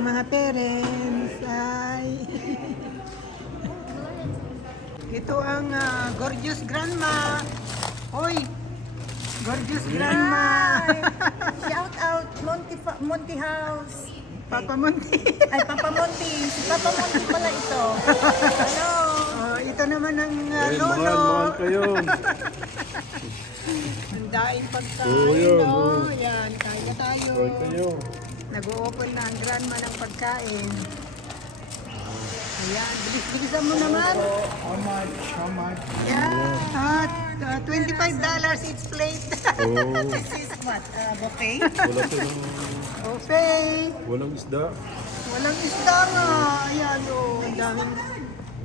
mga parents. Ay. Ito ang gorgeous grandma. Hoy, gorgeous grandma. Shout out Monty House. Papa Monty. Ay, Papa Monty. Si Papa Monty pala ito. Hello. Oh, ito naman ang Mahal lolo. kayo. Ang daing pagkain. Oo, yan, No? oo. Yan, kain na tayo. Mahal kayo. Nag-o-open na ang grandma ng pagkain. Ayan, bilis-bilisan mo naman. How much? Yeah. $25 each plate. Oh, This is what? Buffet? wala silang, Okay. walang isda. Walang isda nga. Ayan o. Ang daming.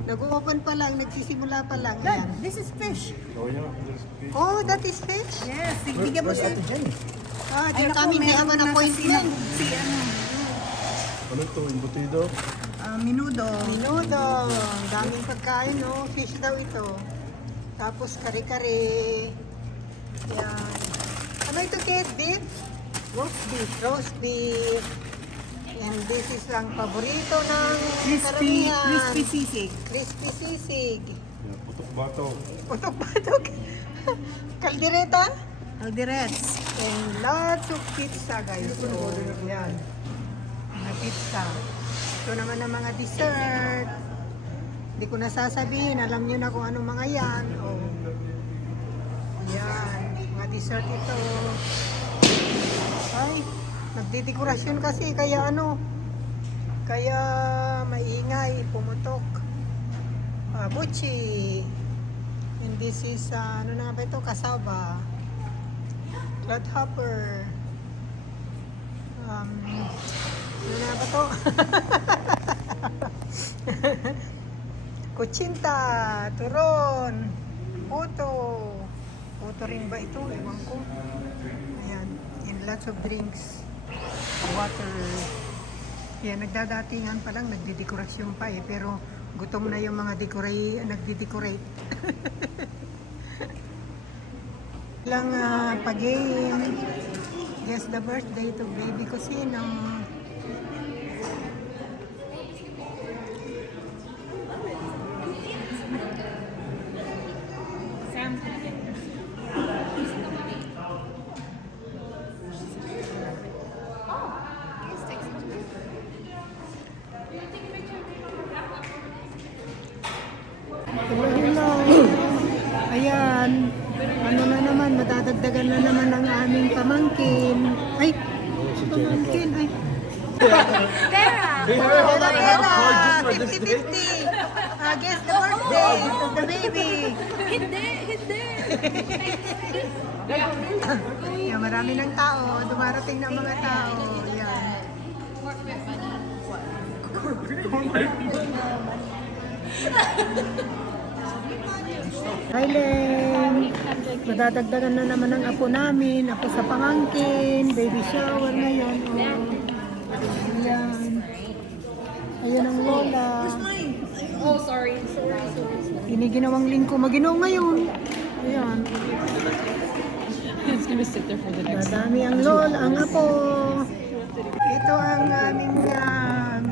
Nag-open pa lang. Nagsisimula pa lang. Dad, Ayan. this is fish. Oh, yeah. There's fish. Oh, that is fish? Yes, bigyan mo siya. Ah, Ay, they're naku, coming. They meron have an na appointment. Si ano, Ano to? Embutido? minudo. Minudo. Ang daming pagkain, no? Fish daw ito. Tapos kare-kare. Yan. Ano ito, Kate? Beef? Roast beef. Roast beef. And this is ang paborito ng karamihan. Crispy sisig. Crispy sisig. Yeah, putok-batok. Putok-patok. Kaldereta. Alderets. And lots of pizza, guys. So, yan. Mga pizza. Ito naman ang mga dessert. Hindi ko nasasabihin. Alam nyo na kung anong mga yan. Oh. Yan. Mga dessert ito. Ay, nagdidekorasyon kasi. Kaya ano, kaya maingay, pumutok. Buchi. And this is, ano na ba ito? Cassava. Clodhopper. Ano na ba to? Kutsinta, turon, puto. Puto rin ba ito? Ewan ko. Ayan. And lots of drinks. Water. Yan, nagdadatingan pa lang, nagdidekorasyon pa eh. Pero gutom na yung mga nagdidecorate. Lang pag-game. Guess the birthday to baby Cosino. Hello. Ayan. Ano na naman, madadagdagan na naman ang aming pamangkin. Ay, pamangkin, ay. Pera, 50-50. Guess the birthday of the baby. Hindi. Yan, marami ng tao. Dumarating na ang mga tao. Yan. Hi, Len. Madadagdagan na naman ang apo namin. Apo sa pamangkin. Baby shower ngayon. Oh. Ayan. Ayan ang lola. Oh, sorry. Giniginawang lingko. Maginaw ngayon. Ayan. It's gonna sit there for the next. Madami ang lola, ang apo. Ito ang aming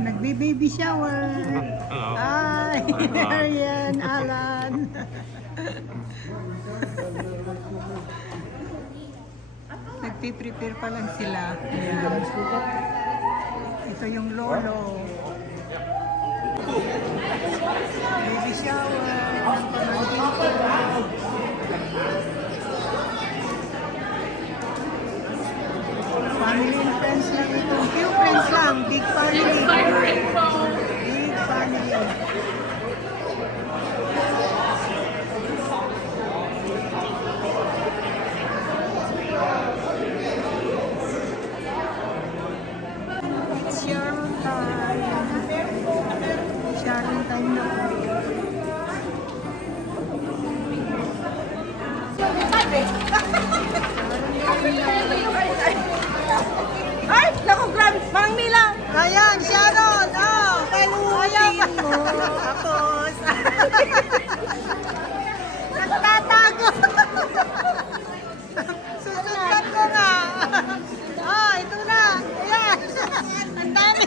nagbe-baby shower. Ay, Marian, Alan. Nagpiprepare pa lang sila. Ayan. Ito yung lolo. Baby shower. Pamangkin ko. Family and friends lang ito. Few friends lang. Big family. Big family. It's Sharon time. Sharon time na po. Ay, naku, grab. Mang Mila. Ayan, Sharon! Oh, Palutin mo. Tapos. nagtatago! Susundan ko nga! Oh, ito na! Ayan! Ang dami!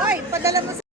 Hoy, padala mo